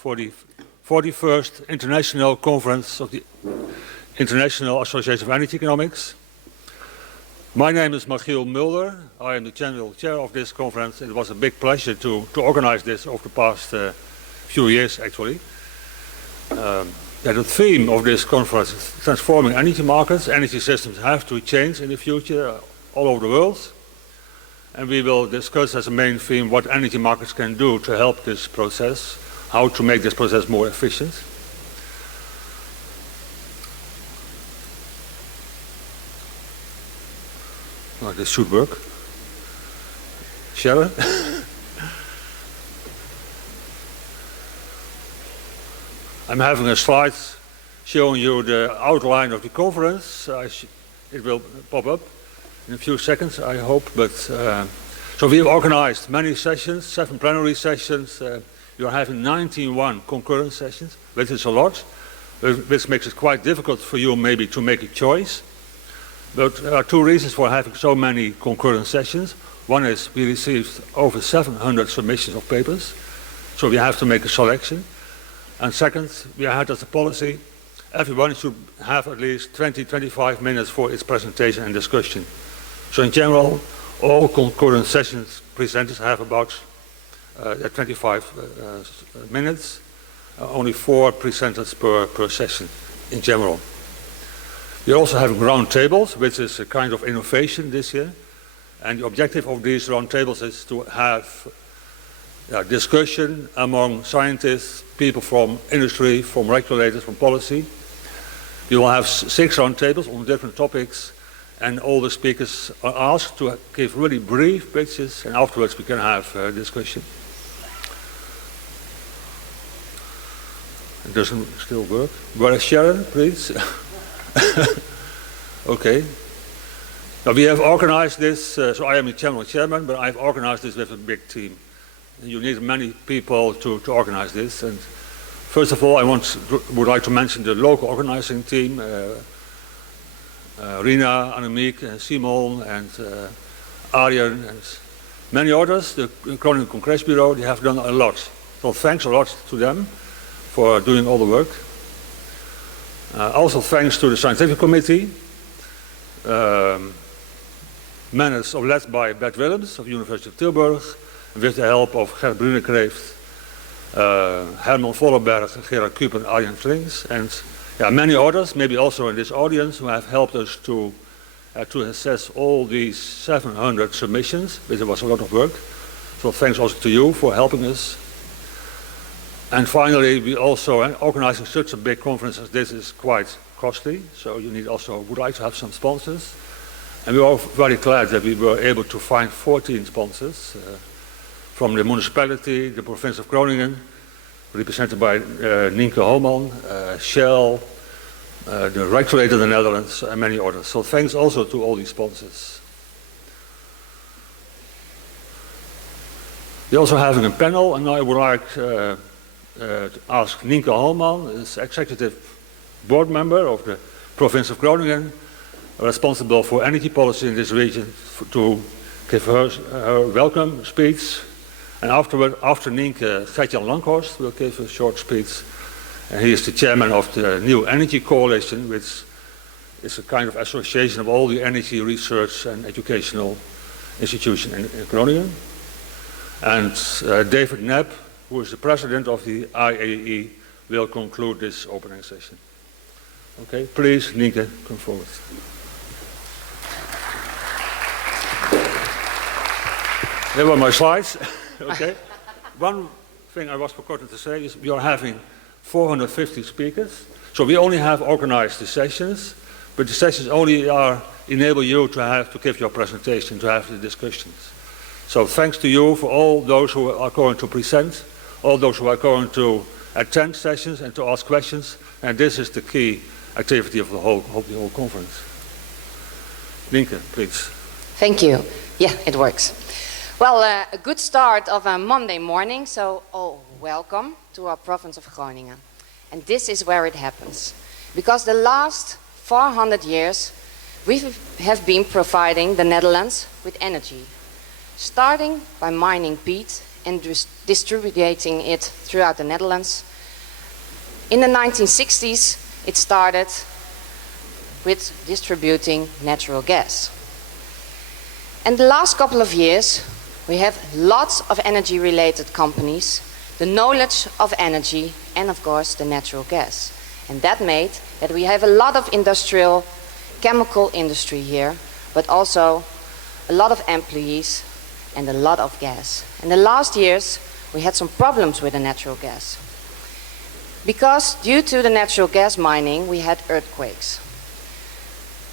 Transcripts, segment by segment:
for the 41st International Conference of the International Association of Energy Economics. My name is Michiel Mulder. I am the General Chair of this conference. It was a big pleasure to organize this over the past few years, actually. The theme of this conference is transforming energy markets. Energy systems have to change in the future all over the world. And we will discuss as a main theme what energy markets can do to help this process, how to make this process more efficient. Well, this should work. Sharon? I'm having a slide showing you the outline of the conference. It will pop up in a few seconds, I hope. But so we have organized many sessions, 7 plenary sessions. You are having 91 concurrent sessions, which is a lot, which makes it quite difficult for you maybe to make a choice. But there are 2 reasons for having so many concurrent sessions. One is we received over 700 submissions of papers, so we have to make a selection. And second, we had as a policy, everyone should have at least 20-25 minutes for its presentation and discussion. So in general, all concurrent sessions presenters have about 25 minutes, only 4 presenters per session in general. We're also having round tables, which is a kind of innovation this year. And the objective of these round tables is to have discussion among scientists, people from industry, from regulators, from policy. We will have 6 round tables on different topics, and all the speakers are asked to give really brief pictures, and afterwards we can have a discussion. It doesn't still work. Where is Sharon, please? Okay. Now we have organized this, so I am the general chairman, but I've organized this with a big team. You need many people to organize this. And first of all, I would like to mention the local organizing team, Rina, Annemiek, Simon, and Arjen, and many others. The Groningen Congress Bureau, they have done a lot. So thanks a lot to them for doing all the work. Also thanks to the scientific committee, led by Bert Willems of the University of Tilburg, with the help of Gert Brunekreeft, Herman Vollenberg, Gerard Kuip and Arjen Frings, and many others, maybe also in this audience, who have helped us to assess all these 700 submissions, which was a lot of work. So thanks also to you for helping us. And finally, we also, organizing such a big conference as this is quite costly, so you would like to have some sponsors. And we are very glad that we were able to find 14 sponsors from the municipality, the province of Groningen, represented by Nienke Holman, Shell, the regulator in the Netherlands, and many others. So thanks also to all these sponsors. We're also having a panel, and I would like to ask Nienke Holman, is executive board member of the province of Groningen, responsible for energy policy in this region, to give her welcome speech. And after Nienke, Gert-Jan Langhorst will give a short speech. And he is the chairman of the New Energy Coalition, which is a kind of association of all the energy research and educational institutions in Groningen. And David Knapp, who is the president of the IAE, will conclude this opening session. Okay, please, Nienke, come forward. Here were my slides. Okay. One thing I was forgotten to say is we are having 450 speakers. So we only have organized the sessions, but the sessions only enable you to give your presentation, to have the discussions. So thanks to you for all those who are going to present, all those who are going to attend sessions and to ask questions. And this is the key activity of the whole conference. Nienke, please. Thank you. Yeah, it works. Well, a good start of a Monday morning, so welcome to our province of Groningen. And this is where it happens. Because the last 400 years, we have been providing the Netherlands with energy, starting by mining peat and distributing it throughout the Netherlands. In the 1960s, it started with distributing natural gas. And the last couple of years, we have lots of energy-related companies, the knowledge of energy, and of course the natural gas. And that made that we have a lot of industrial, chemical industry here, but also a lot of employees and a lot of gas. In the last years, we had some problems with the natural gas. Because due to the natural gas mining, we had earthquakes.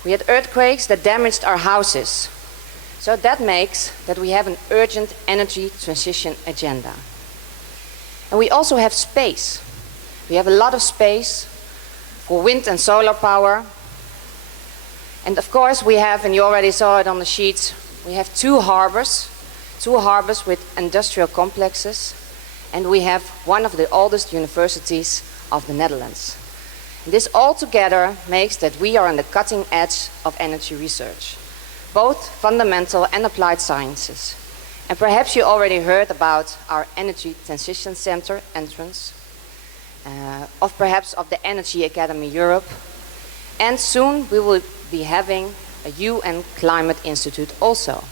We had earthquakes that damaged our houses. So that makes that we have an urgent energy transition agenda. And we also have space. We have a lot of space for wind and solar power. And of course we have, and you already saw it on the sheets, we have two harbors with industrial complexes, and we have one of the oldest universities of the Netherlands. And this all together makes that we are on the cutting edge of energy research, both fundamental and applied sciences. And perhaps you already heard about our Energy Transition Center entrance, perhaps of the Energy Academy Europe, and soon we will be having a UN Climate Institute also.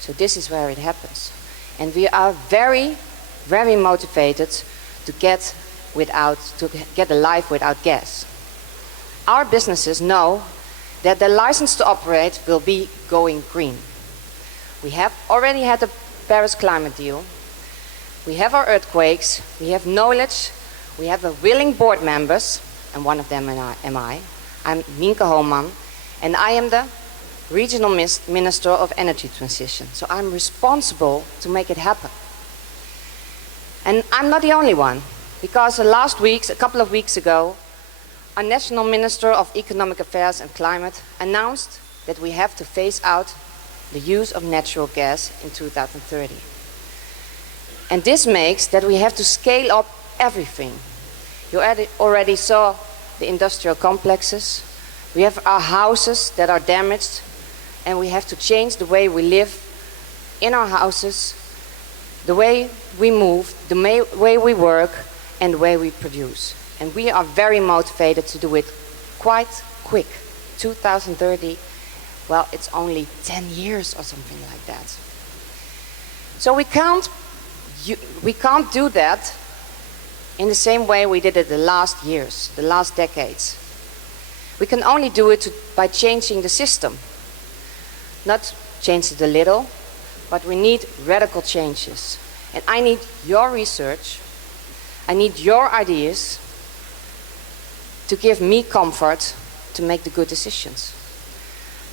So this is where it happens. And we are very, very motivated to get a life without gas. Our businesses know that the license to operate will be going green. We have already had the Paris climate deal. We have our earthquakes. We have knowledge. We have a willing board members, and one of them am I. I'm Nienke Holman, and I am the Regional Minister of Energy Transition. So I'm responsible to make it happen. And I'm not the only one, because a couple of weeks ago, our National Minister of Economic Affairs and Climate announced that we have to phase out the use of natural gas in 2030. And this makes that we have to scale up everything. You already saw the industrial complexes. We have our houses that are damaged, and we have to change the way we live in our houses, the way we move, the way we work, and the way we produce. And we are very motivated to do it quite quick. 2030, well, it's only 10 years or something like that. So we can't do that in the same way we did it the last years, the last decades. We can only do it by changing the system. Not change it a little, but we need radical changes. And I need your research, I need your ideas to give me comfort to make the good decisions.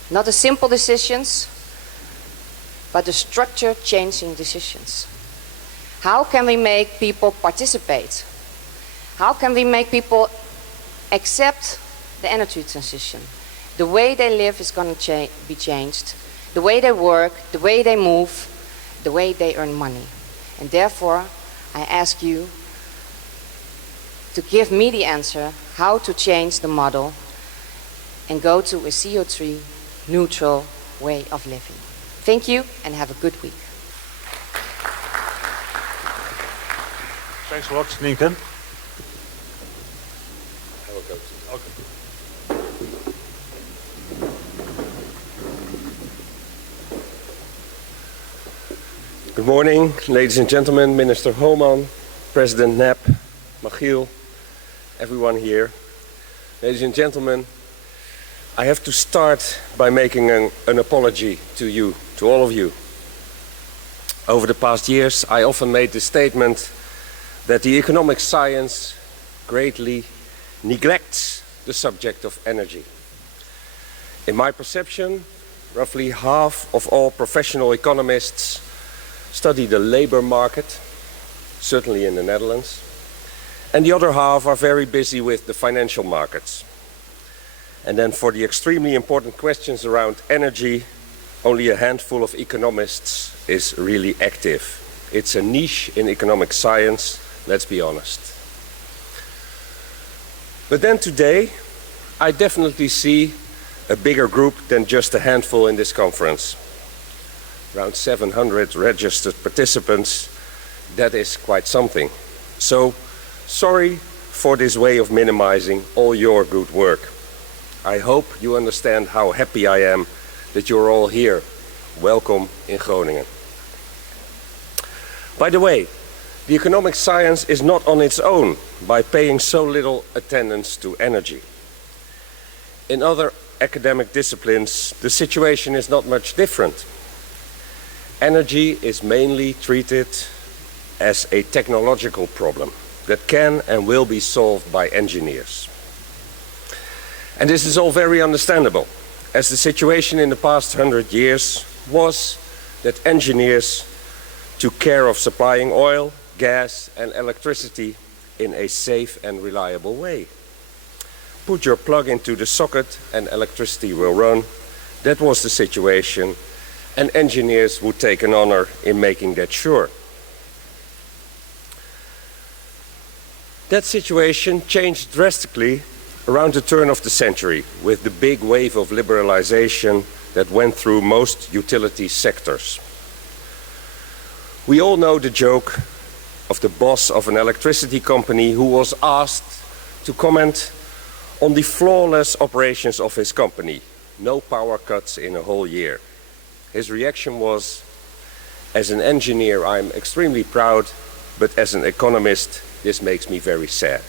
Not the simple decisions, but the structure-changing decisions. How can we make people participate? How can we make people accept the energy transition? The way they live is going to be changed. The way they work, the way they move, the way they earn money. And therefore, I ask you to give me the answer how to change the model and go to a CO2 neutral way of living. Thank you and have a good week. Thanks a lot, Nienke. Good morning, ladies and gentlemen, Minister Holman, President Knapp, Michiel, everyone here. Ladies and gentlemen, I have to start by making an apology to you, to all of you. Over the past years, I often made the statement that the economic science greatly neglects the subject of energy. In my perception, roughly half of all professional economists study the labor market, certainly in the Netherlands, and the other half are very busy with the financial markets. And then for the extremely important questions around energy, only a handful of economists is really active. It's a niche in economic science, let's be honest. But then today, I definitely see a bigger group than just a handful in this conference. Around 700 registered participants, That is quite something. So, sorry for this way of minimizing all your good work. I hope you understand how happy I am that you're all here. Welcome in Groningen. By the way, the economic science is not on its own by paying so little attendance to energy. In other academic disciplines, the situation is not much different. Energy is mainly treated as a technological problem that can and will be solved by engineers. And this is all very understandable, as the situation in the past 100 years was that engineers took care of supplying oil, gas and electricity in a safe and reliable way. Put your plug into the socket and electricity will run. That was the situation, and engineers would take an honor in making that sure. That situation changed drastically around the turn of the century with the big wave of liberalization that went through most utility sectors. We all know the joke of the boss of an electricity company who was asked to comment on the flawless operations of his company. No power cuts in a whole year. His reaction was, as an engineer, I'm extremely proud, but as an economist, this makes me very sad.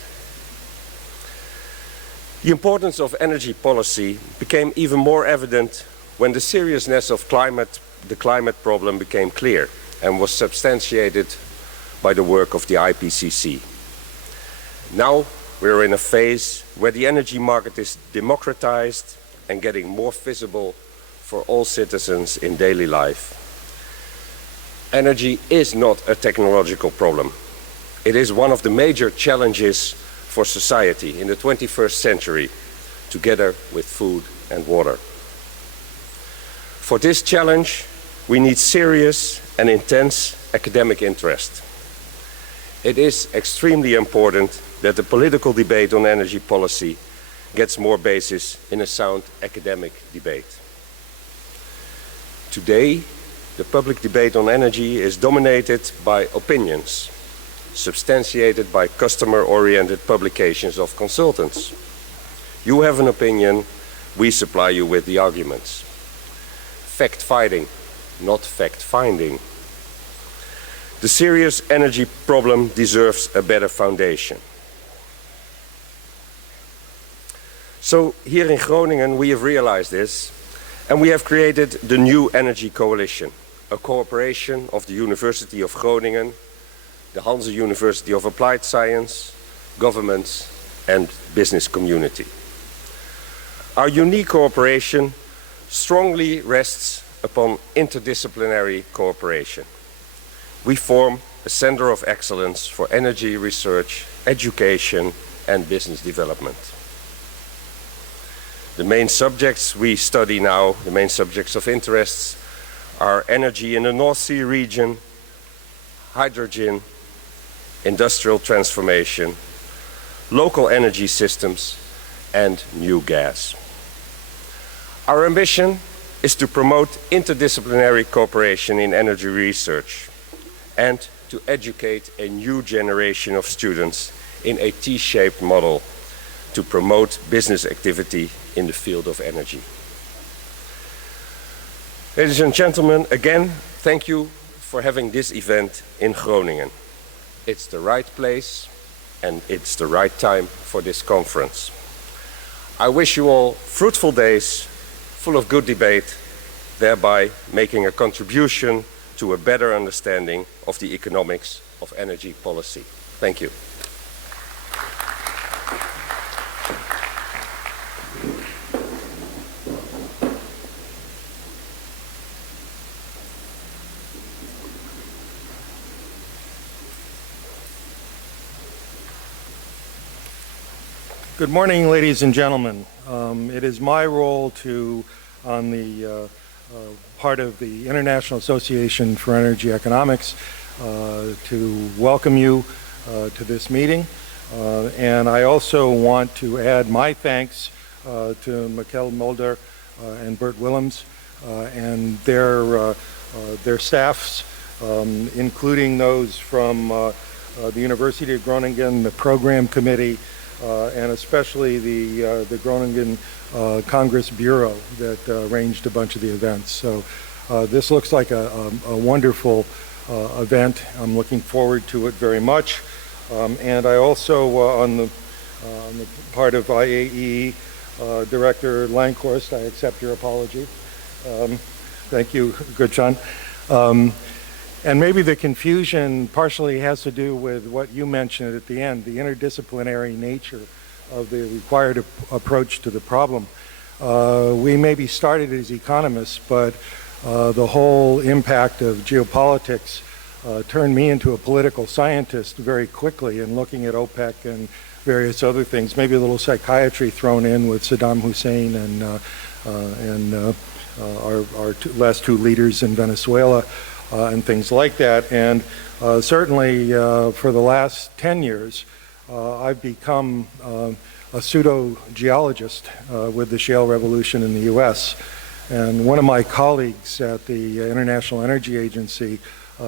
The importance of energy policy became even more evident when the seriousness of the climate problem became clear and was substantiated by the work of the IPCC. Now we're in a phase where the energy market is democratized and getting more visible for all citizens in daily life. Energy is not a technological problem. It is one of the major challenges for society in the 21st century, together with food and water. For this challenge, we need serious and intense academic interest. It is extremely important that the political debate on energy policy gets more basis in a sound academic debate. Today, the public debate on energy is dominated by opinions, substantiated by customer-oriented publications of consultants. You have an opinion, we supply you with the arguments. Fact-fighting, not fact-finding. The serious energy problem deserves a better foundation. So here in Groningen we have realized this, and we have created the New Energy Coalition, a cooperation of the University of Groningen, the Hanse University of Applied Science, governments and business community. Our unique cooperation strongly rests upon interdisciplinary cooperation. We form a center of excellence for energy research, education and business development. The main subjects we study now, the main subjects of interest, are energy in the North Sea region, hydrogen, industrial transformation, local energy systems, and new gas. Our ambition is to promote interdisciplinary cooperation in energy research and to educate a new generation of students in a T-shaped model to promote business activity in the field of energy. Ladies and gentlemen, again, thank you for having this event in Groningen. It's the right place and it's the right time for this conference. I wish you all fruitful days, full of good debate, thereby making a contribution to a better understanding of the economics of energy policy. Thank you. Good morning, ladies and gentlemen. It is my role to, on the part of the International Association for Energy Economics, to welcome you to this meeting. And I also want to add my thanks to Mikkel Mulder and Bert Willems and their staffs including those from the University of Groningen, the Program Committee, and especially the Groningen Congress Bureau that arranged a bunch of the events. So this looks like a wonderful event. I'm looking forward to it very much. And I also, on the part of IAEE, Director Langhorst, I accept your apology. Thank you, Gurchan. And maybe the confusion partially has to do with what you mentioned at the end, the interdisciplinary nature of the required approach to the problem. We maybe started as economists, but the whole impact of geopolitics turned me into a political scientist very quickly in looking at OPEC and various other things, maybe a little psychiatry thrown in with Saddam Hussein and our last two leaders in Venezuela and things like that. And certainly for the last 10 years, I've become a pseudo-geologist with the shale revolution in the US. And one of my colleagues at the International Energy Agency,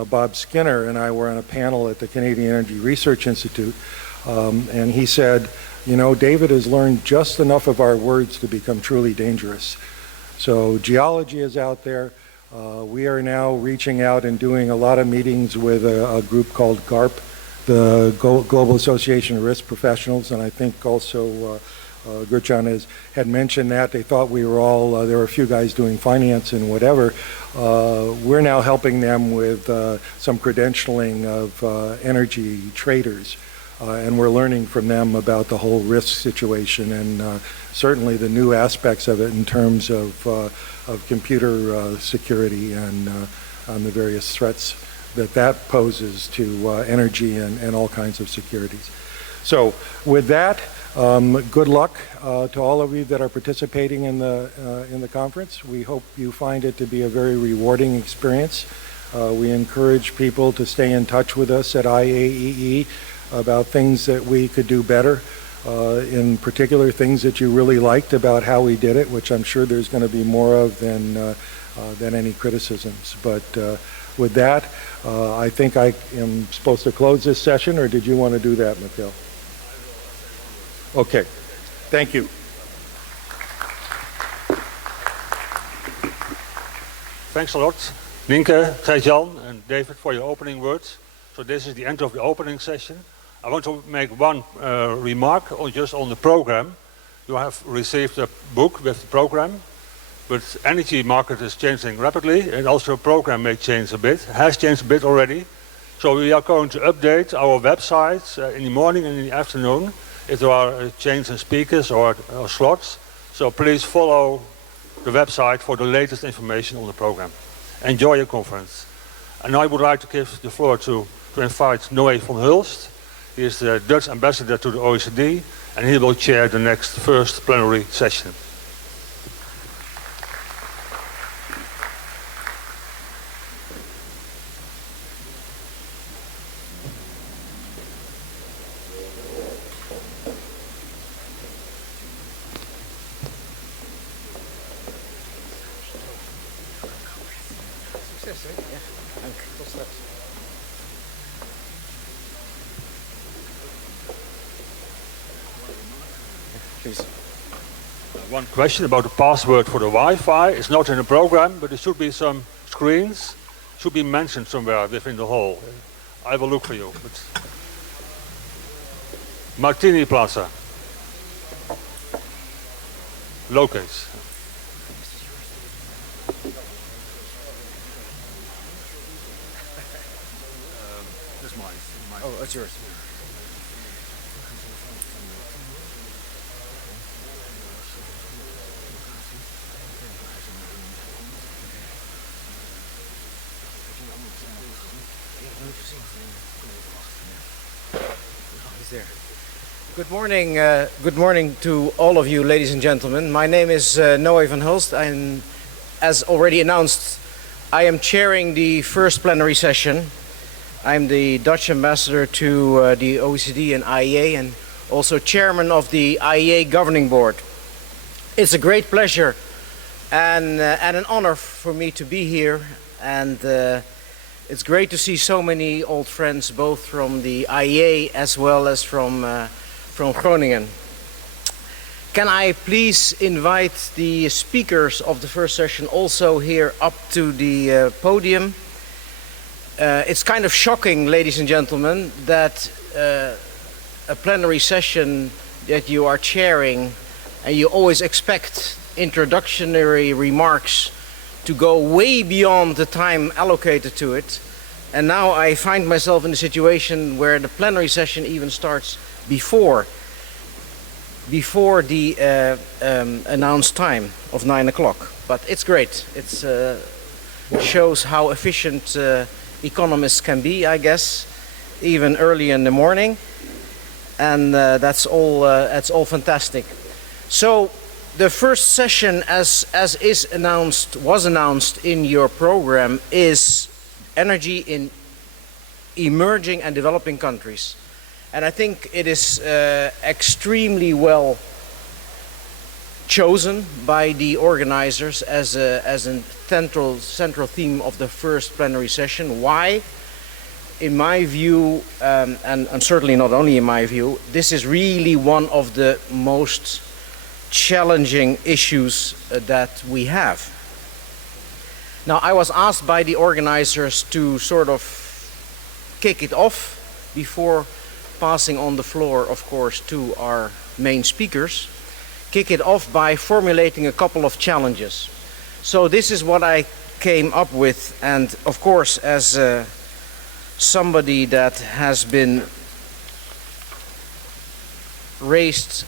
Bob Skinner, and I were on a panel at the Canadian Energy Research Institute, and he said, you know, David has learned just enough of our words to become truly dangerous. So geology is out there. We are now reaching out and doing a lot of meetings with a group called GARP, the Global Association of Risk Professionals, and I think also Gurchan had mentioned that. They thought we were all, there were a few guys doing finance and whatever. We're now helping them with some credentialing of energy traders. And we're learning from them about the whole risk situation and certainly the new aspects of it in terms of computer security and on the various threats that poses to energy and all kinds of securities. So with that, good luck to all of you that are participating in the conference. We hope you find it to be a very rewarding experience. We encourage people to stay in touch with us at IAEE about things that we could do better, in particular things that you really liked about how we did it, which I'm sure there's going to be more of than any criticisms. But with that, I think I am supposed to close this session, or did you want to do that, Mikhail? Okay, thank you. Thanks a lot, Nienke, Gert-Jan, and David for your opening words. So this is the end of the opening session. I want to make one remark just on the program. You have received a book with the program, but energy market is changing rapidly, and also the program may change a bit, has changed a bit already. So we are going to update our website in the morning and in the afternoon if there are changes in speakers or slots. So please follow the website for the latest information on the program. Enjoy your conference. And I would like to give the floor to invite Noé van Hulst. He is the Dutch ambassador to the OECD, and he will chair the next first plenary session. One question about the password for the Wi-Fi. It's not in the program, but there should be some screens. Should be mentioned somewhere within the hall. I will look for you. But Martini Plaza. Locates. That's mine. Oh, that's yours. He's there. Good morning to all of you, ladies and gentlemen. My name is Noé van Hulst, and as already announced, I am chairing the first plenary session. I'm the Dutch ambassador to the OECD and IEA, and also chairman of the IEA governing board. It's a great pleasure and an honor for me to be here and It's great to see so many old friends, both from the IEA as well as from Groningen. Can I please invite the speakers of the first session also here up to the podium? It's kind of shocking, ladies and gentlemen, that a plenary session that you are chairing, and you always expect introductory remarks to go way beyond the time allocated to it. And now I find myself in a situation where the plenary session even starts before the announced time of 9 o'clock. But it's great. It shows how efficient economists can be, I guess, even early in the morning. And that's all fantastic. So the first session, as was announced in your program, is energy in emerging and developing countries. And I think it is extremely well chosen by the organizers as a central theme of the first plenary session. Why? In my view, and certainly not only in my view, this is really one of the most challenging issues that we have. Now, I was asked by the organizers to sort of kick it off before passing on the floor, of course, to our main speakers. Kick it off by formulating a couple of challenges. So this is what I came up with, and of course, as somebody that has been raised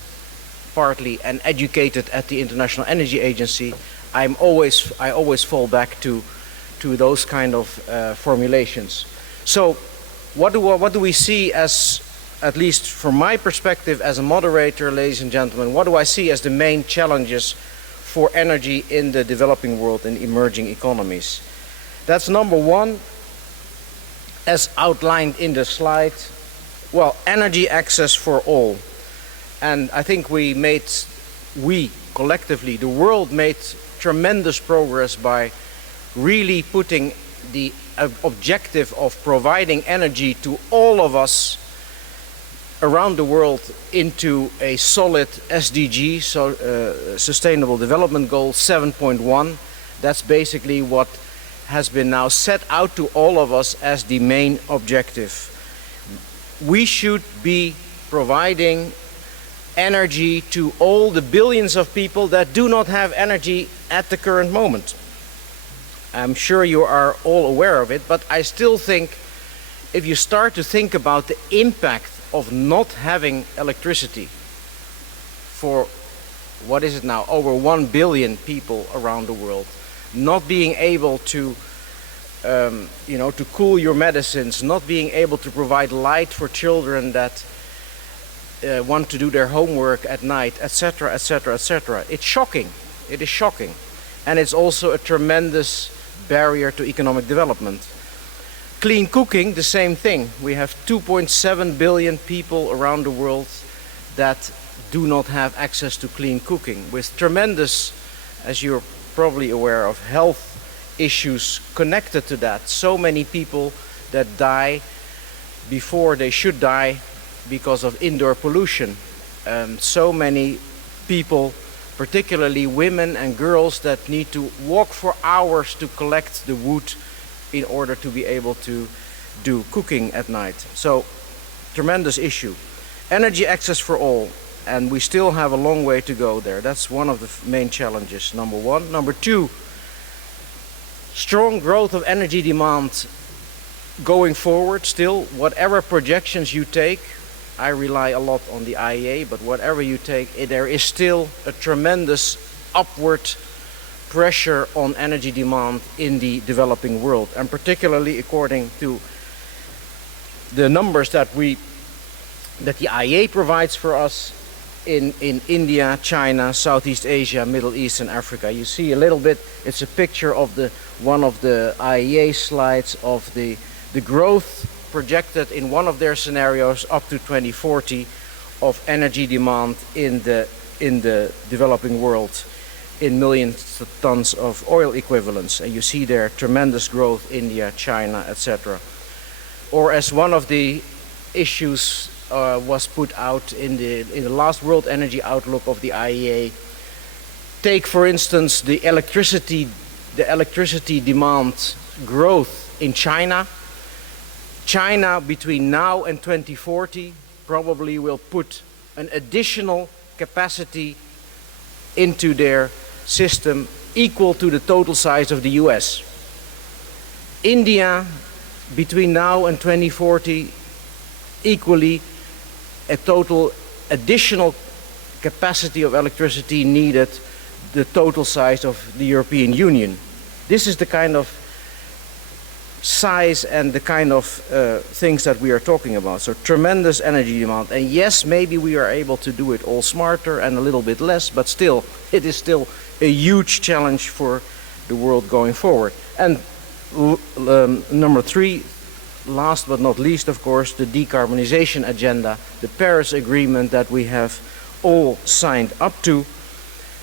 partly and educated at the International Energy Agency, I always fall back to those kind of formulations. So what do we see as, at least from my perspective as a moderator, ladies and gentlemen, what do I see as the main challenges for energy in the developing world and emerging economies? That's number one, as outlined in the slide, well, energy access for all. And I think we collectively, the world made tremendous progress by really putting the objective of providing energy to all of us around the world into a solid SDG, so Sustainable Development Goal 7.1. That's basically what has been now set out to all of us as the main objective. We should be providing energy to all the billions of people that do not have energy at the current moment. I'm sure you are all aware of it, but I still think if you start to think about the impact of not having electricity for, what is it now, over 1 billion people around the world, not being able to to cool your medicines, not being able to provide light for children that want to do their homework at night, etc., etc., etc. It's shocking. It is shocking. And it's also a tremendous barrier to economic development. Clean cooking, the same thing. We have 2.7 billion people around the world that do not have access to clean cooking, with tremendous, as you're probably aware of, health issues connected to that. So many people that die before they should die because of indoor pollution. So many people, particularly women and girls, that need to walk for hours to collect the wood in order to be able to do cooking at night. So, tremendous issue. Energy access for all, and we still have a long way to go there. That's one of the main challenges, number one. Number two, strong growth of energy demand going forward still. Whatever projections you take, I rely a lot on the IEA, but whatever you take, there is still a tremendous upward pressure on energy demand in the developing world, and particularly according to the numbers that the IEA provides for us in India, China, Southeast Asia, Middle East and Africa. You see a little bit, it's a picture of one of the IEA slides of the growth projected in one of their scenarios up to 2040 of energy demand in the developing world. in millions of tons of oil equivalents. And you see there tremendous growth, India, China, etc. Or as one of the issues was put out in the last World Energy Outlook of the IEA, take for instance the electricity demand growth in China. China between now and 2040 probably will put an additional capacity into their system equal to the total size of the US. India between now and 2040 equally a total additional capacity of electricity needed the total size of the European Union. This is the kind of size and the kind of things that we are talking about. So tremendous energy demand. And yes, maybe we are able to do it all smarter and a little bit less, but still, it is still a huge challenge for the world going forward. And number 3, last but not least, of course, the decarbonization agenda, the Paris Agreement that we have all signed up to.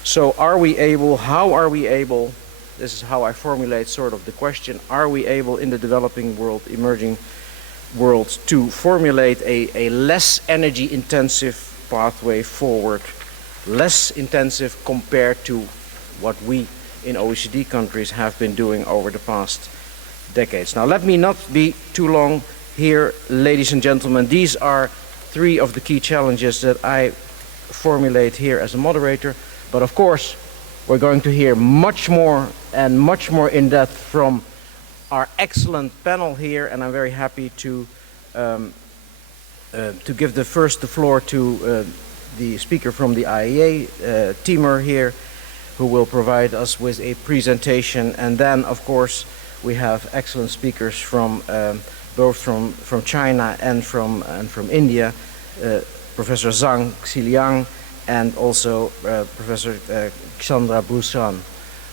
So are we able, how are we able, this is how I formulate sort of the question, are we able in the developing world, emerging world, to formulate a less energy intensive pathway forward, less intensive compared to what we in OECD countries have been doing over the past decades. Now let me not be too long here, ladies and gentlemen. These are 3 of the key challenges that I formulate here as a moderator. But of course, we're going to hear much more and much more in depth from our excellent panel here, and I'm very happy to give the floor to the speaker from the IEA, Timur here, who will provide us with a presentation. And then, of course, we have excellent speakers from both from China and from India, Professor Zhang Xiliang, and also Professor Chandra Bhushan.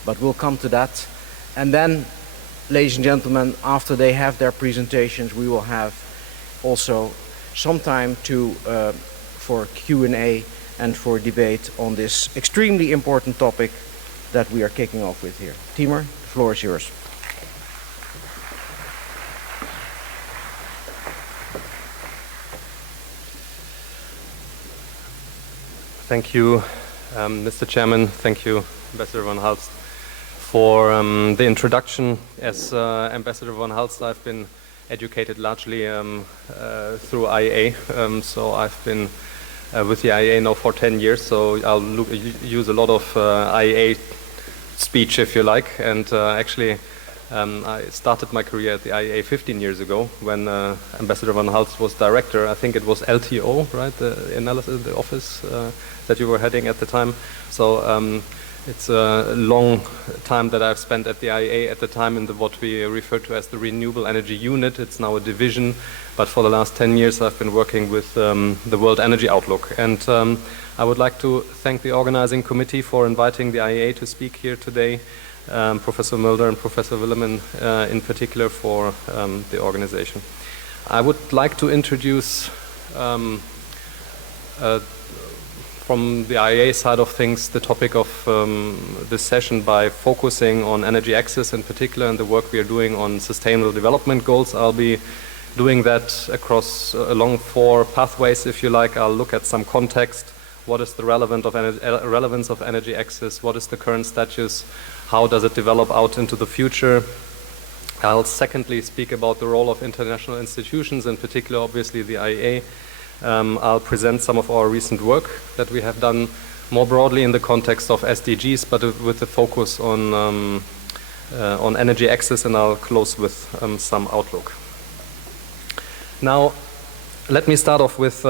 But we'll come to that. And then, ladies and gentlemen, after they have their presentations, we will have also some time for Q&A and for debate on this extremely important topic that we are kicking off with here. Timur, the floor is yours. Thank you, Mr. Chairman. Thank you, Ambassador von Hulst, for the introduction. As Ambassador von Hulst, I've been educated largely through IEA. So I've been with the IEA now for 10 years. So I'll use a lot of IEA speech, if you like. And actually, I started my career at the IEA 15 years ago when Ambassador von Hulst was director. I think it was LTO, right? The office that you were heading at the time. So it's a long time that I've spent at the IEA at the time in what we refer to as the Renewable Energy Unit. It's now a division, but for the last 10 years I've been working with the World Energy Outlook. And I would like to thank the organizing committee for inviting the IEA to speak here today, Professor Mulder and Professor Willeman in particular for the organization. I would like to introduce from the IEA side of things the topic of this session by focusing on energy access in particular and the work we are doing on sustainable development goals. I'll be doing that across along 4 pathways, if you like. I'll look at some context. What is the relevance of energy access? What is the current status? How does it develop out into the future? I'll secondly speak about the role of international institutions, in particular obviously the IEA. I'll present some of our recent work that we have done more broadly in the context of SDGs, but with a focus on energy access, and I'll close with some outlook. Now, let me start off with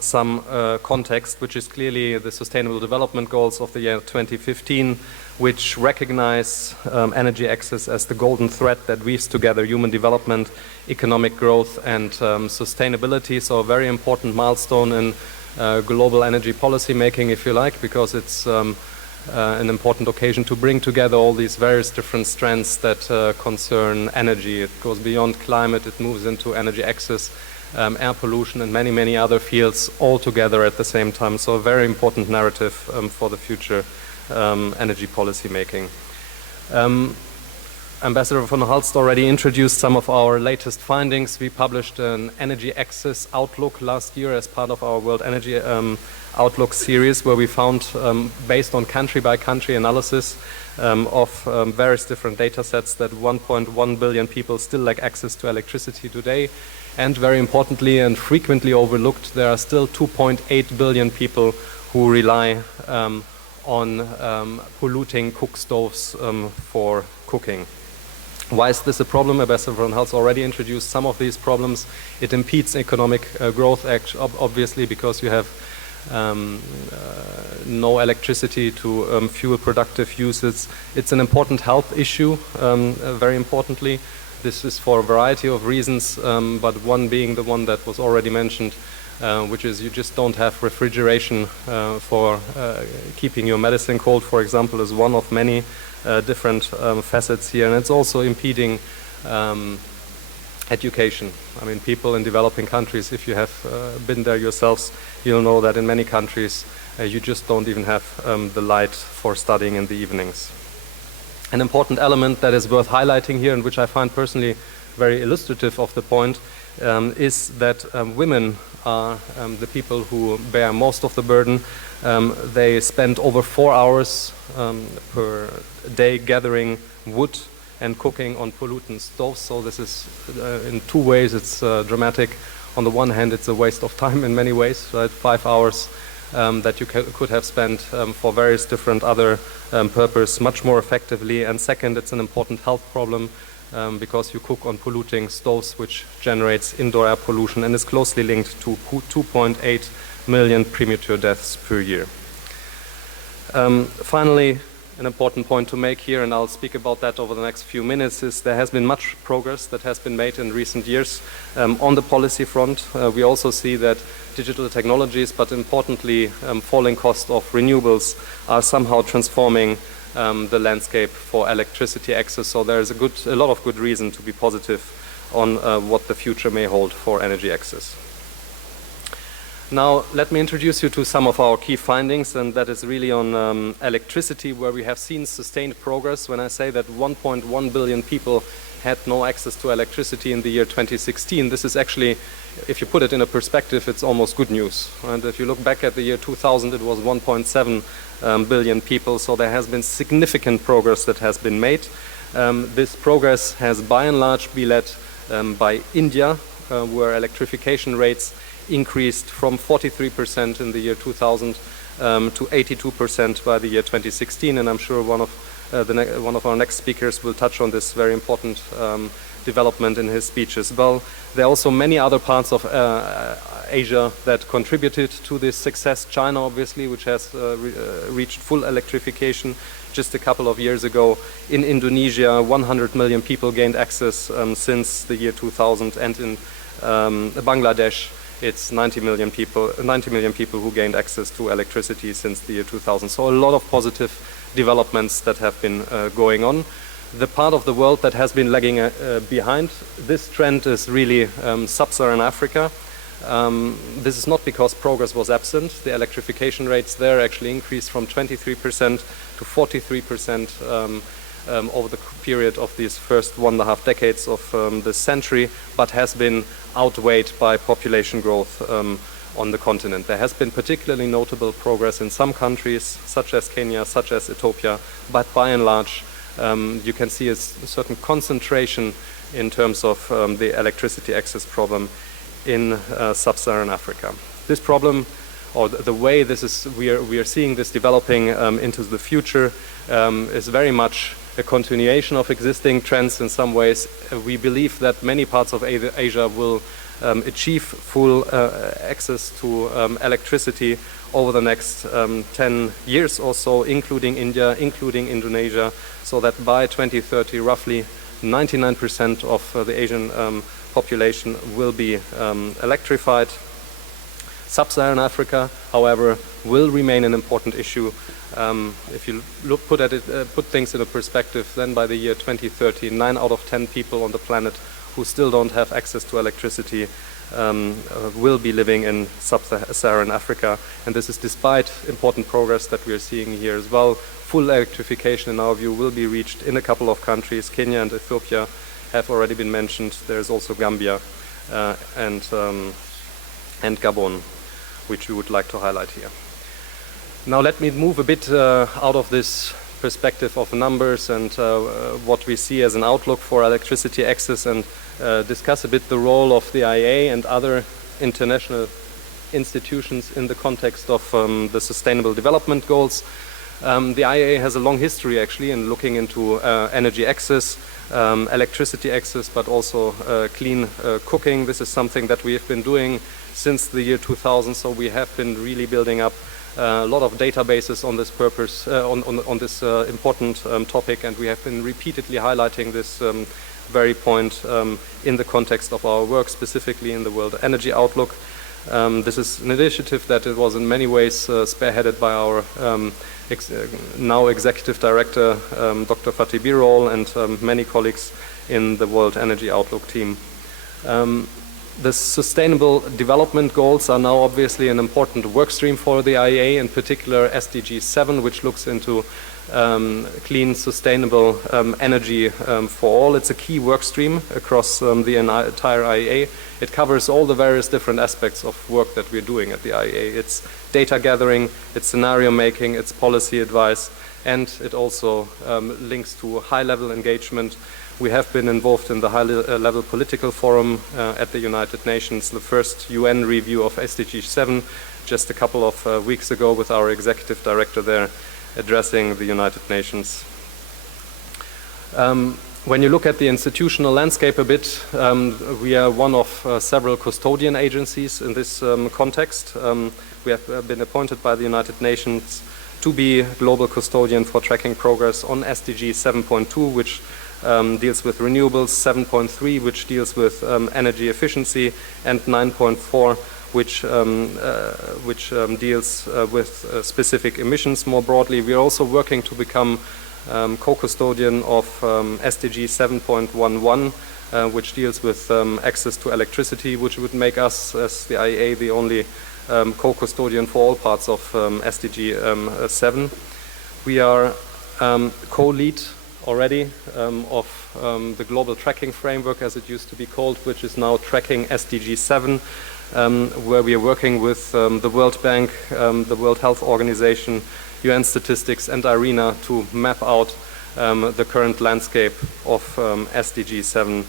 some context, which is clearly the Sustainable Development Goals of the year 2015, which recognize energy access as the golden thread that weaves together human development, economic growth, and sustainability. So a very important milestone in global energy policy making, if you like, because it's an important occasion to bring together all these various different strands that concern energy. It goes beyond climate, it moves into energy access, air pollution, and many, many other fields all together at the same time. So a very important narrative for the future energy policy making. Ambassador von Hulst already introduced some of our latest findings. We published an energy access outlook last year as part of our World Energy Outlook series, where we found, based on country-by-country analysis of various different data sets, that 1.1 billion people still lack access to electricity today. And very importantly and frequently overlooked, there are still 2.8 billion people who rely on polluting cook stoves for cooking. Why is this a problem? Ambassador von Hulst already introduced some of these problems. It impedes economic growth, obviously, because you have no electricity to fuel productive uses. It's an important health issue, very importantly. This is for a variety of reasons, but one being the one that was already mentioned, which is you just don't have refrigeration for keeping your medicine cold, for example, is one of many different facets here. And it's also impeding education. I mean, people in developing countries, if you have been there yourselves, you'll know that in many countries you just don't even have the light for studying in the evenings. An important element that is worth highlighting here, and which I find personally very illustrative of the point, is that women are the people who bear most of the burden. They spend over 4 hours per day gathering wood and cooking on pollutant stoves. So this is in two ways it's dramatic. On the one hand, it's a waste of time in many ways, right? 5 hours that you could have spent for various different other purposes much more effectively. And second, it's an important health problem because you cook on polluting stoves, which generates indoor air pollution and is closely linked to 2.8 million premature deaths per year. Finally, an important point to make here, and I'll speak about that over the next few minutes, is there has been much progress that has been made in recent years on the policy front. We also see that digital technologies, but importantly falling cost of renewables, are somehow transforming the landscape for electricity access. So there is a lot of good reason to be positive on what the future may hold for energy access. Now, let me introduce you to some of our key findings, and that is really on electricity, where we have seen sustained progress. When I say that 1.1 billion people had no access to electricity in the year 2016, this is actually, if you put it in a perspective, it's almost good news. And if you look back at the year 2000, it was 1.7 billion people, so there has been significant progress that has been made. This progress has by and large been led by India, where electrification rates increased from 43% in the year 2000 to 82% by the year 2016, and I'm sure one of our next speakers will touch on this very important development in his speech as well. There are also many other parts of Asia that contributed to this success. China, obviously, which has reached full electrification just a couple of years ago. In Indonesia, 100 million people gained access since the year 2000, and in Bangladesh, it's 90 million people who gained access to electricity since the year 2000. So a lot of positive developments that have been going on. The part of the world that has been lagging behind this trend is really sub-Saharan Africa. This is not because progress was absent. The electrification rates there actually increased from 23% to 43% over the period of these first 1.5 decades of this century, but has been outweighed by population growth on the continent. There has been particularly notable progress in some countries, such as Kenya, such as Ethiopia, but by and large, you can see a certain concentration in terms of the electricity access problem in sub-Saharan Africa. This problem, or the way this is, we are seeing this developing into the future, is very much a continuation of existing trends in some ways. We believe that many parts of Asia will achieve full access to electricity over the next 10 years or so, including India, including Indonesia, so that by 2030 roughly 99% of the Asian population will be electrified. Sub-Saharan Africa, however, will remain an important issue. If you put things in a perspective, then by the year 2030, 9 out of 10 people on the planet who still don't have access to electricity will be living in sub-Saharan Africa, and this is despite important progress that we are seeing here as well. Full electrification, in our view, will be reached in a couple of countries. Kenya and Ethiopia have already been mentioned. There's also Gambia and Gabon, which we would like to highlight here. Now let me move a bit out of this perspective of numbers and what we see as an outlook for electricity access, and discuss a bit the role of the IEA and other international institutions in the context of the Sustainable Development Goals. The IEA has a long history actually in looking into energy access, electricity access, but also clean cooking. This is something that we have been doing since the year 2000, so we have been really building up a lot of databases on this purpose, on this important topic, and we have been repeatedly highlighting this very point in the context of our work, specifically in the World Energy Outlook. This is an initiative that it was in many ways spearheaded by our now Executive Director, Dr. Fatih Birol, and many colleagues in the World Energy Outlook team. The Sustainable Development Goals are now obviously an important work stream for the IEA, in particular SDG 7, which looks into clean, sustainable energy for all. It's a key work stream across the entire IEA. It covers all the various different aspects of work that we're doing at the IEA. It's data gathering, it's scenario making, it's policy advice, and it also links to high-level engagement. We have been involved in the high-level political forum at the United Nations, the first UN review of SDG 7, just a couple of weeks ago, with our executive director there addressing the United Nations. When you look at the institutional landscape a bit, we are one of several custodian agencies in this context. We have been appointed by the United Nations to be global custodian for tracking progress on SDG 7.2, which deals with renewables, 7.3, which deals with energy efficiency, and 9.4, which deals with specific emissions more broadly. We are also working to become co-custodian of SDG 7.11, which deals with access to electricity, which would make us, as the IEA, the only co-custodian for all parts of SDG 7. We are co-lead already of the global tracking framework, as it used to be called, which is now tracking SDG 7, where we are working with the World Bank, the World Health Organization, UN Statistics, and IRENA to map out the current landscape of SDG 7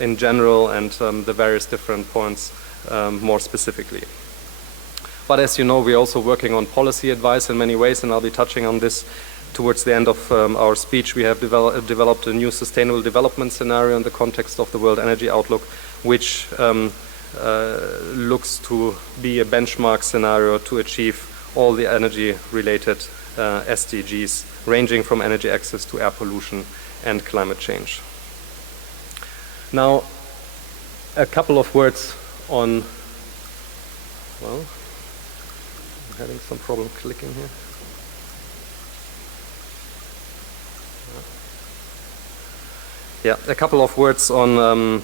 in general, and the various different points more specifically. But as you know, we're also working on policy advice in many ways, and I'll be touching on this towards the end of our speech. We have developed a new sustainable development scenario in the context of the World Energy Outlook, which looks to be a benchmark scenario to achieve all the energy-related SDGs, ranging from energy access to air pollution and climate change. Now, a couple of words on, well, I'm having some problem clicking here. Yeah, a couple of words on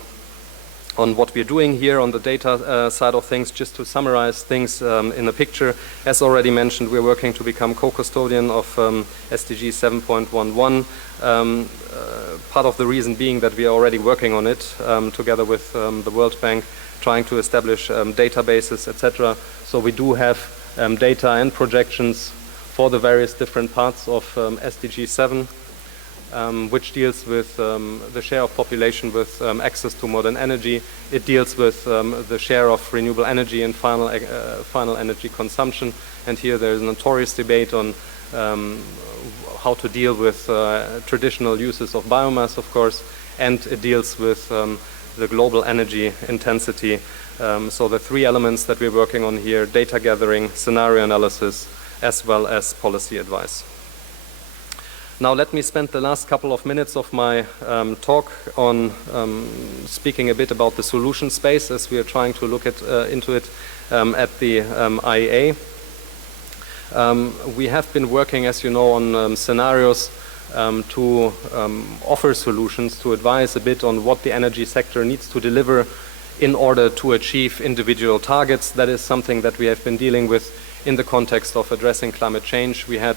what we're doing here on the data side of things, just to summarize things in a picture. As already mentioned, we're working to become co-custodian of SDG 7.11. Part of the reason being that we are already working on it together with the World Bank, trying to establish databases, etc. So we do have data and projections for the various different parts of SDG 7. Which deals with the share of population with access to modern energy. It deals with the share of renewable energy and final energy consumption. And here there is a notorious debate on how to deal with traditional uses of biomass, of course, and it deals with the global energy intensity. So the three elements that we're working on here: data gathering, scenario analysis, as well as policy advice. Now let me spend the last couple of minutes of my talk on speaking a bit about the solution space, as we are trying to look into it at the IEA. We have been working, as you know, on scenarios to offer solutions, to advise a bit on what the energy sector needs to deliver in order to achieve individual targets. That is something that we have been dealing with in the context of addressing climate change. We had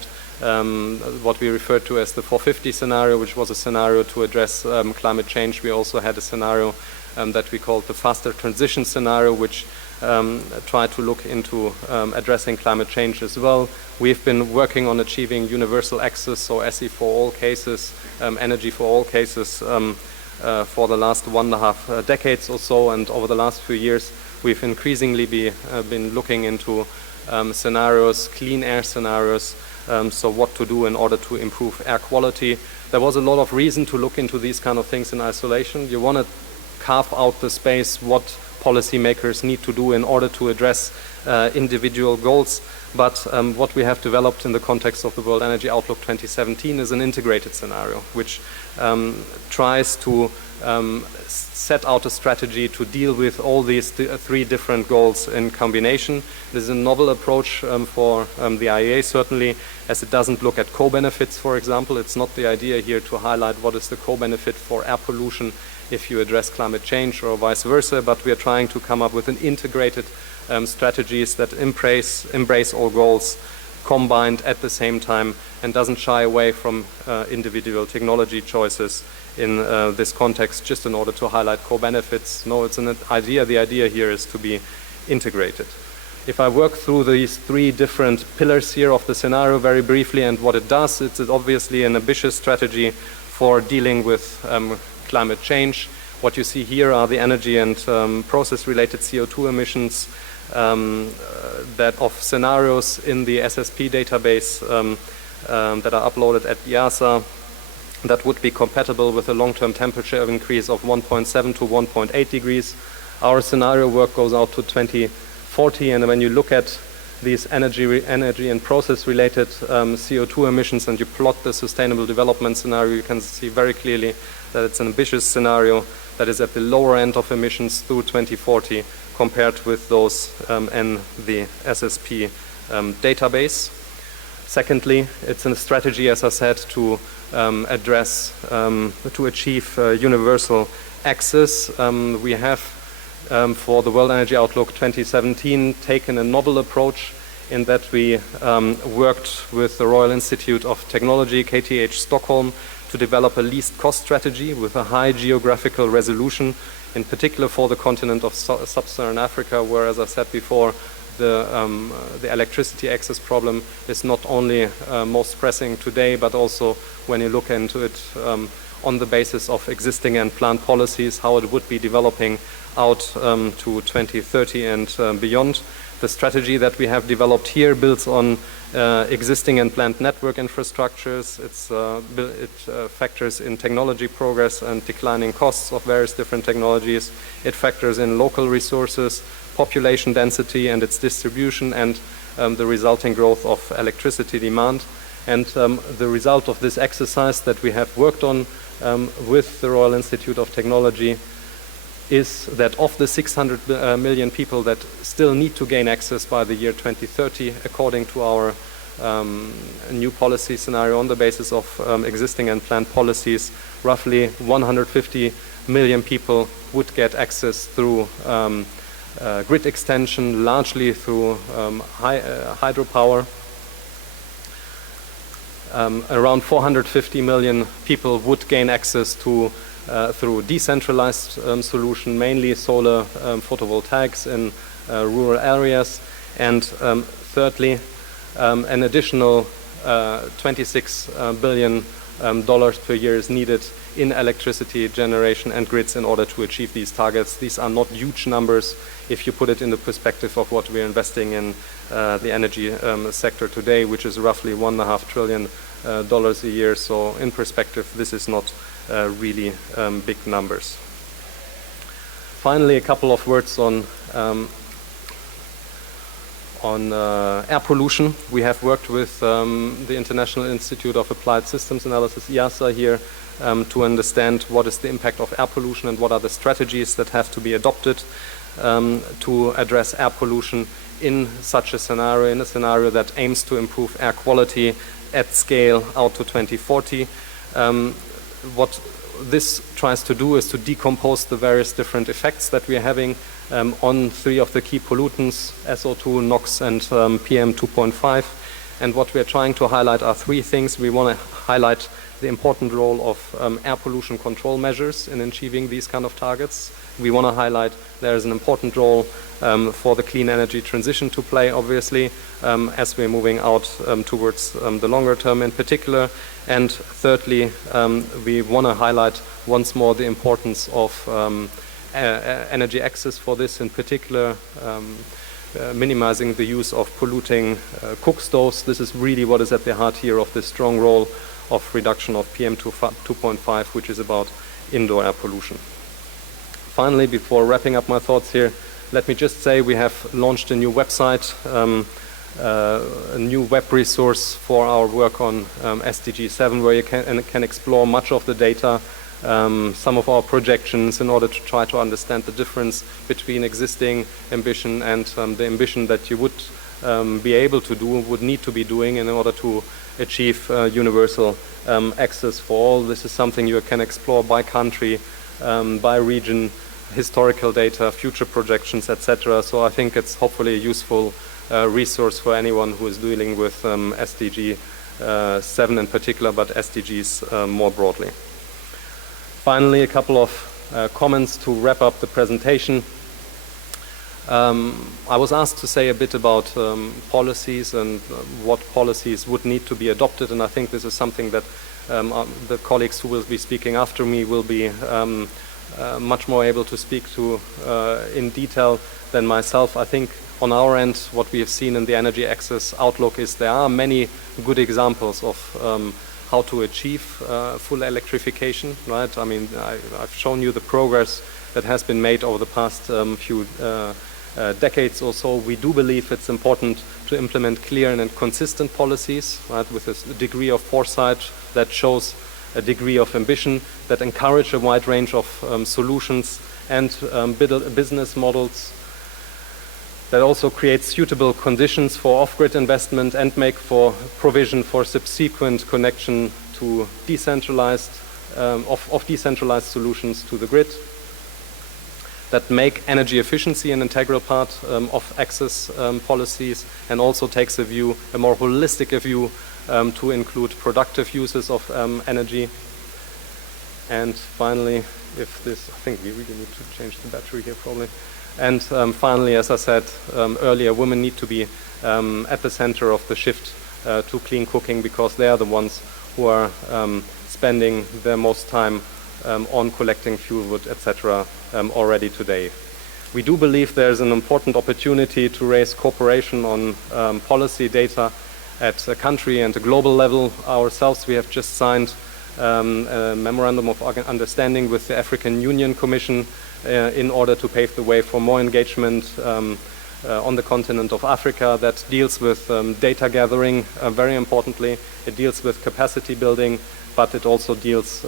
what we referred to as the 450 scenario, which was a scenario to address climate change. We also had a scenario that we called the faster transition scenario, which tried to look into addressing climate change as well. We've been working on achieving universal access, so SE for all cases, energy for all cases, for the last 1.5 decades or so, and over the last few years we've increasingly been looking into scenarios, clean air scenarios, so what to do in order to improve air quality. There was a lot of reason to look into these kind of things in isolation. You want to carve out the space what policymakers need to do in order to address individual goals. But what we have developed in the context of the World Energy Outlook 2017 is an integrated scenario, which tries to set out a strategy to deal with all these three different goals in combination. This is a novel approach for the IEA, certainly, as it doesn't look at co-benefits, for example. It's not the idea here to highlight what is the co-benefit for air pollution if you address climate change or vice versa, but we are trying to come up with an integrated strategies that embrace all goals combined at the same time and doesn't shy away from individual technology choices in this context just in order to highlight co-benefits. No, it's an idea. The idea here is to be integrated. If I work through these three different pillars here of the scenario very briefly and what it does, it's obviously an ambitious strategy for dealing with climate change. What you see here are the energy and process-related CO2 emissions that of scenarios in the SSP database that are uploaded at EASA that would be compatible with a long-term temperature increase of 1.7 to 1.8 degrees. Our scenario work goes out to 2040, and when you look at these energy and process-related CO2 emissions and you plot the sustainable development scenario, you can see very clearly that it's an ambitious scenario that is at the lower end of emissions through 2040 compared with those in the SSP database. Secondly, it's a strategy, as I said, to achieve universal access. We have, for the World Energy Outlook 2017, taken a novel approach in that we worked with the Royal Institute of Technology, KTH Stockholm, to develop a least cost strategy with a high geographical resolution, in particular for the continent of sub-Saharan Africa, where, as I said before, the electricity access problem is not only most pressing today, but also when you look into it on the basis of existing and planned policies, how it would be developing out to 2030 and beyond. The strategy that we have developed here builds on existing and planned network infrastructures. It factors in technology progress and declining costs of various different technologies. It factors in local resources, population density and its distribution, and the resulting growth of electricity demand. And the result of this exercise that we have worked on with the Royal Institute of Technology is that of the 600 million people that still need to gain access by the year 2030, according to our new policy scenario on the basis of existing and planned policies, roughly 150 million people would get access through grid extension, largely through hydropower. Around 450 million people would gain access to through decentralized solution, mainly solar photovoltaics in rural areas, and thirdly, an additional $26 billion per year is needed in electricity generation and grids in order to achieve these targets. These are not huge numbers if you put it in the perspective of what we're investing in the energy sector today, which is roughly $1.5 trillion a year. So in perspective, this is not really big numbers. Finally, a couple of words on air pollution. We have worked with the International Institute of Applied Systems Analysis, IASA, here to understand what is the impact of air pollution and what are the strategies that have to be adopted to address air pollution in such a scenario, in a scenario that aims to improve air quality at scale out to 2040. What this tries to do is to decompose the various different effects that we are having on 3 of the key pollutants, SO2, NOx, and PM 2.5. And what we are trying to highlight are 3 things. We want to highlight the important role of air pollution control measures in achieving these kind of targets. We want to highlight there is an important role for the clean energy transition to play, obviously, as we're moving out towards the longer term in particular. And thirdly, we want to highlight once more the importance of energy access for this, in particular, minimizing the use of polluting cook stoves. This is really what is at the heart here of this strong role of reduction of PM 2.5, which is about indoor air pollution. Finally, before wrapping up my thoughts here, let me just say we have launched a new website, a new web resource for our work on SDG 7, where you can explore much of the data, some of our projections, in order to try to understand the difference between existing ambition and the ambition that you would be able to do, would need to be doing in order to achieve universal access for all. This is something you can explore by country, by region, historical data, future projections, etc. So I think it's hopefully a useful resource for anyone who is dealing with SDG 7 in particular, but SDGs more broadly. Finally, a couple of comments to wrap up the presentation. I was asked to say a bit about policies and what policies would need to be adopted, and I think this is something that the colleagues who will be speaking after me will be much more able to speak to in detail than myself. I think on our end, what we have seen in the energy access outlook is there are many good examples of how to achieve full electrification, right? I mean, I've shown you the progress that has been made over the past few decades or so. We do believe it's important to implement clear and consistent policies, right, with a degree of foresight that shows a degree of ambition, that encourage a wide range of solutions and business models, that also create suitable conditions for off-grid investment and make for provision for subsequent connection to decentralized solutions to the grid, that make energy efficiency an integral part of access policies, and also takes a view, a more holistic view, to include productive uses of energy. And finally, if this, I think we really need to change the battery here probably. And finally, as I said earlier, women need to be at the center of the shift to clean cooking, because they are the ones who are spending their most time on collecting fuel wood, etc. Already today. We do believe there's an important opportunity to raise cooperation on policy data at a country and a global level. Ourselves, we have just signed a memorandum of understanding with the African Union Commission in order to pave the way for more engagement on the continent of Africa that deals with data gathering, very importantly. It deals with capacity building, but it also deals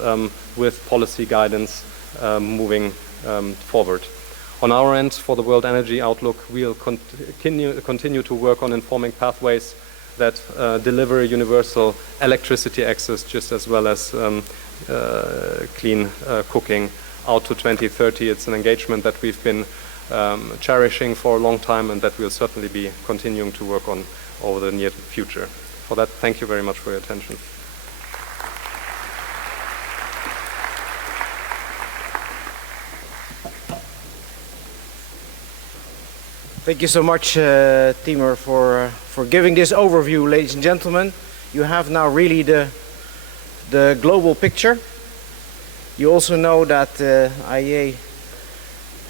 with policy guidance moving forward. On our end, for the World Energy Outlook, we'll continue to work on informing pathways that deliver universal electricity access, just as well as clean cooking out to 2030. It's an engagement that we've been cherishing for a long time, and that we'll certainly be continuing to work on over the near future. For that, thank you very much for your attention. Thank you so much, Timur, for giving this overview, ladies and gentlemen. You have now really the global picture. You also know that IEA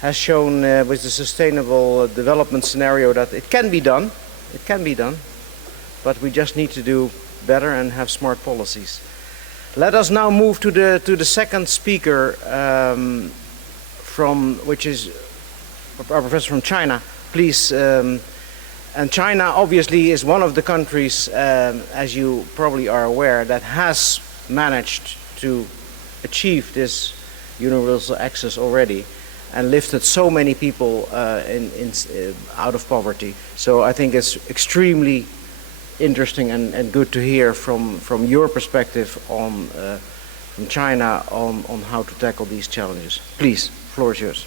has shown with the sustainable development scenario that it can be done. It can be done, but we just need to do better and have smart policies. Let us now move to the second speaker, which is our professor from China. Please, and China obviously is one of the countries, as you probably are aware, that has managed to achieve this universal access already and lifted so many people out of poverty. So I think it's extremely interesting and good to hear from your perspective on from China on how to tackle these challenges. Please, floor is yours.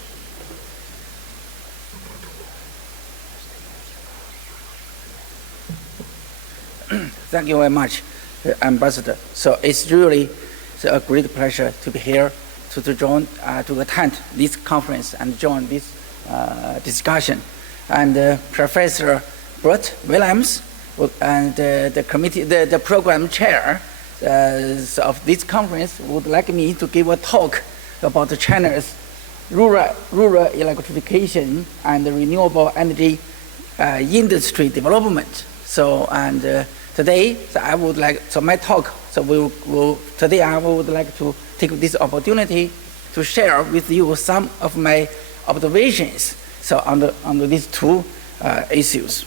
Thank you very much, Ambassador. So it's really a great pleasure to be here to join, to attend this conference and join this discussion. And Professor Brett Williams and the committee, the program chair of this conference would like me to give a talk about China's rural electrification and renewable energy industry development. So today, I would like, so my talk, so today I would like to take this opportunity to share with you some of my observations so under these two issues.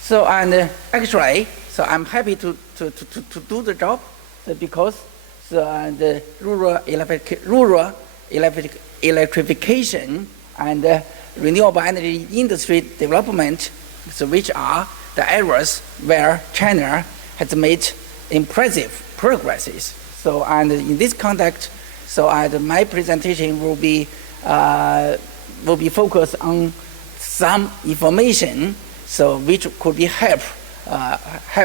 So actually, so I'm happy to do the job because the rural electrification and renewable energy industry development, so which are the areas where China has made impressive progresses. So in this context, so my presentation will be focused on some information, so which could be help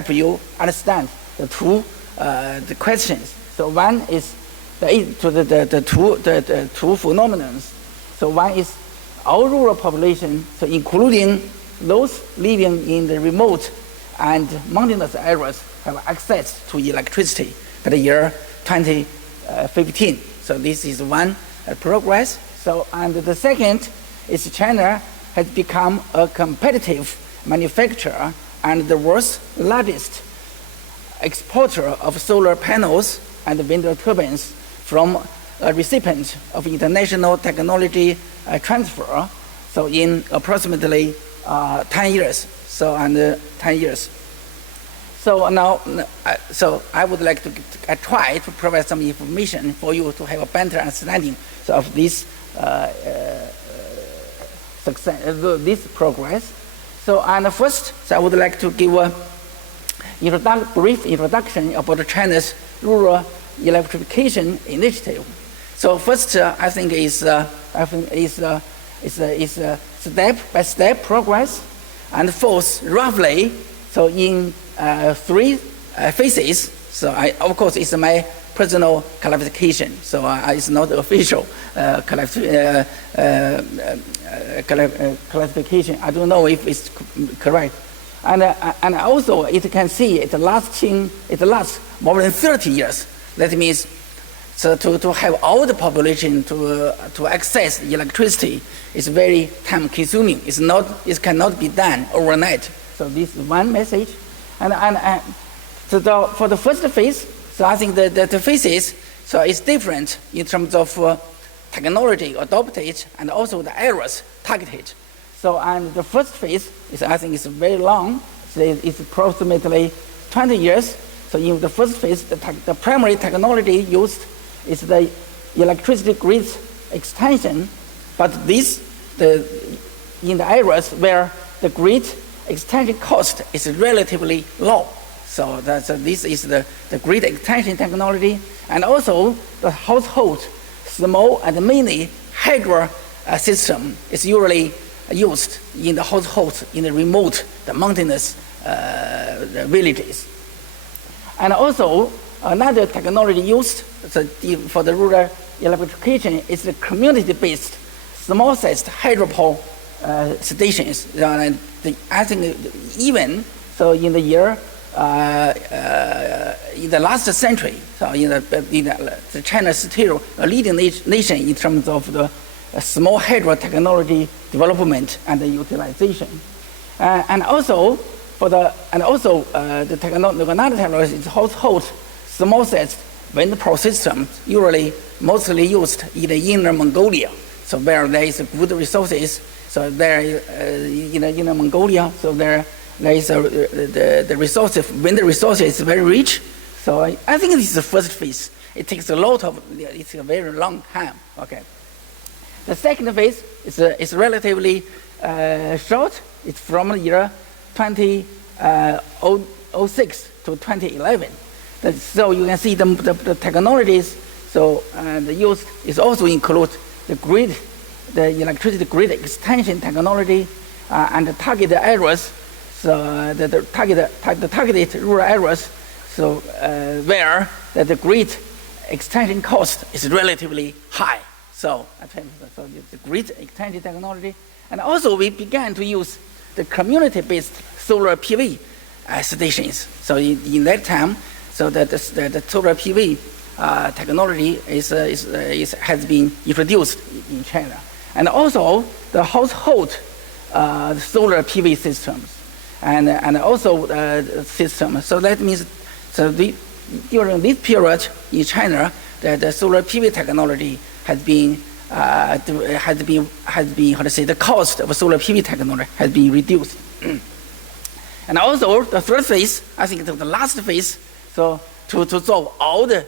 you understand the two questions. So one is the two phenomena. So one is our rural population, so including those living in the remote and mountainous areas, have access to electricity by the year 2015. So this is one progress. So and the second is China has become a competitive manufacturer and the world's largest exporter of solar panels and wind turbines from a recipient of international technology transfer. So in approximately 10 years. So 10 years. So now, so I would like to try to provide some information for you to have a better understanding of this success, this progress. So first, so I would like to give a brief introduction about China's rural electrification initiative. So first, I think is step-by-step progress, and fourth, roughly, so in 3 phases. So of course, it's my personal clarification. So it's not official classification. I don't know if it's correct. And also, it can see it lasts more than 30 years. That means, so to have all the population to access electricity is very time consuming. It cannot be done overnight. So this is one message. So for the first phase, so I think the phases, so it's different in terms of technology adopted and also the areas targeted. So and the first phase is, I think, is very long. So it's approximately 20 years. So in the first phase, the primary technology used is the electricity grid extension, but in the areas where the grid extension cost is relatively low. So this is the grid extension technology, and also the household small and mini hydro system is usually used in the households in the remote, the mountainous villages. And also another technology used for the rural electrification is the community-based small-sized hydropower stations. I think even so in the year in the last century, so the China is still a leading nation in terms of the small hydro technology development and the utilization. And also the another technology is household small-sized wind power systems, usually mostly used in the Inner Mongolia, so where there is good resources. So there in Inner Mongolia, so there is the resources, wind resources is very rich. So I think this is the first phase. It takes it's a very long time. Okay. The second phase is relatively short. It's from the year 2006 to 2011. So you can see the technologies. So the use is also include the grid, the electricity grid extension technology, and the targeted areas. So the targeted rural areas. So where the grid extension cost is relatively high. So the grid extension technology, and also we began to use the community-based solar PV stations. So in that time, so the solar PV technology has been introduced in China, and also the household solar PV systems, and also systems. So that means during this period in China, the solar PV technology has been how to say, the cost of solar PV technology has been reduced. And also the third phase, I think the last phase, so to solve all the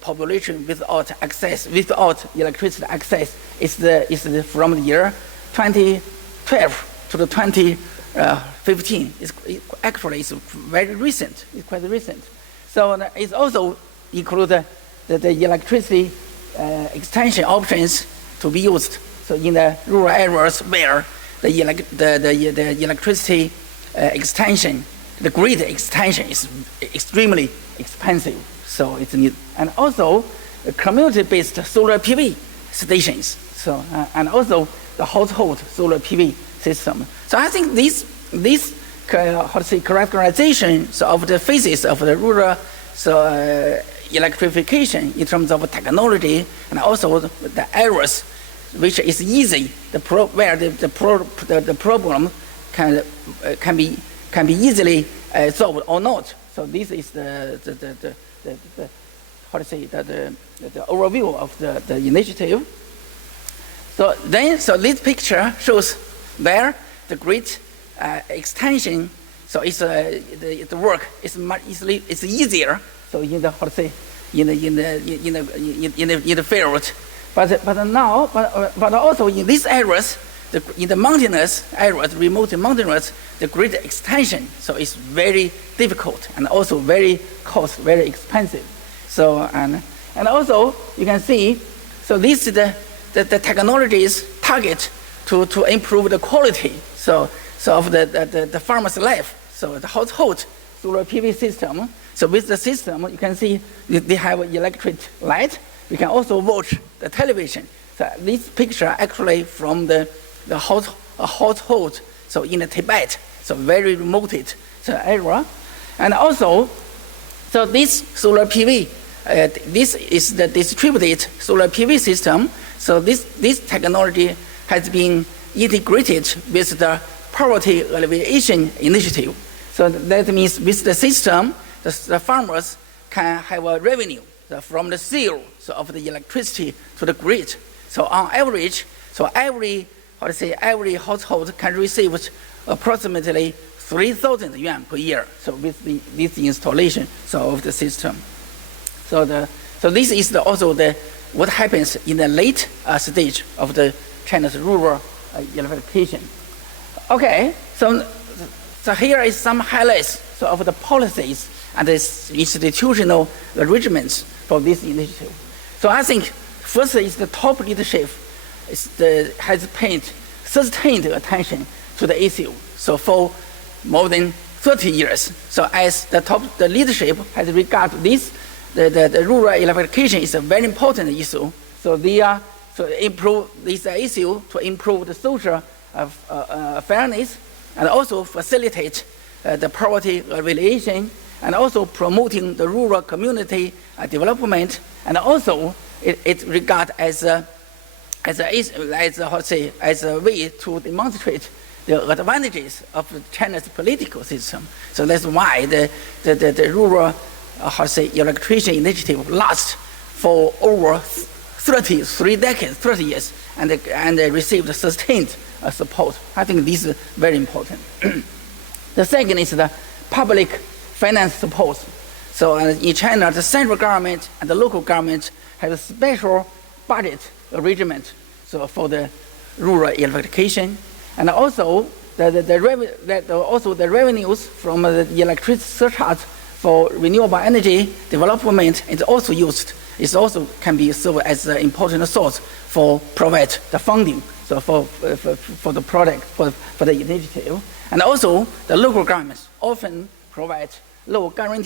population without access, without electricity access, is from the year 2012 to the 2015. Actually it's very recent. It's quite recent. So it's also include the electricity extension options to be used. So in the rural areas where the electricity extension, the grid extension is extremely expensive. So it's needed. And also the community-based solar PV stations. So and also the household solar PV system. So I think this characterization of the phases of the rural electrification in terms of technology, and also the areas which is easy, where the problem can be easily solved or not. So this is the overview of the initiative. So this picture shows where the grid extension. So it's the work is much easily. It's easier. So in the field, but also in these areas, in the mountainous areas, remote mountainous, the grid extension so it's very difficult and also very expensive. So and also you can see, so this is the technologies target to improve the quality of the farmer's life. So the household solar PV system. So with the system, you can see they have electric light. You can also watch the television. So this picture actually from the household, so in Tibet, so very remote area. And also, so this solar PV, this is the distributed solar PV system. So this technology has been integrated with the poverty alleviation initiative. So that means with the system, the farmers can have a revenue from the sale of the electricity to the grid. So on average, so every household can receive approximately 3,000 yuan per year. So with this installation of the system. So this is also what happens in the late stage of the China's rural electrification. Okay, so here is some highlights of the policies and the institutional arrangements for this initiative. So I think first is the top leadership has paid sustained attention to the issue. So for more than 30 years. So as the leadership has regarded this, the rural electrification is a very important issue. So they are improve this issue to improve the social fairness and also facilitate the poverty alleviation and also promoting the rural community development, and also it regarded as a way to demonstrate the advantages of China's political system. So that's why the rural electrification initiative lasts for over 30 years, and received sustained support. I think this is very important. The second is the public finance support. So in China, the central government and the local government have a special budget arrangement so for the rural electrification. And also also the revenues from the electricity surcharge for renewable energy development is also used. It also can be served as an important source for provide the funding so for the project, for the initiative. And also the local governments often provide low guarantee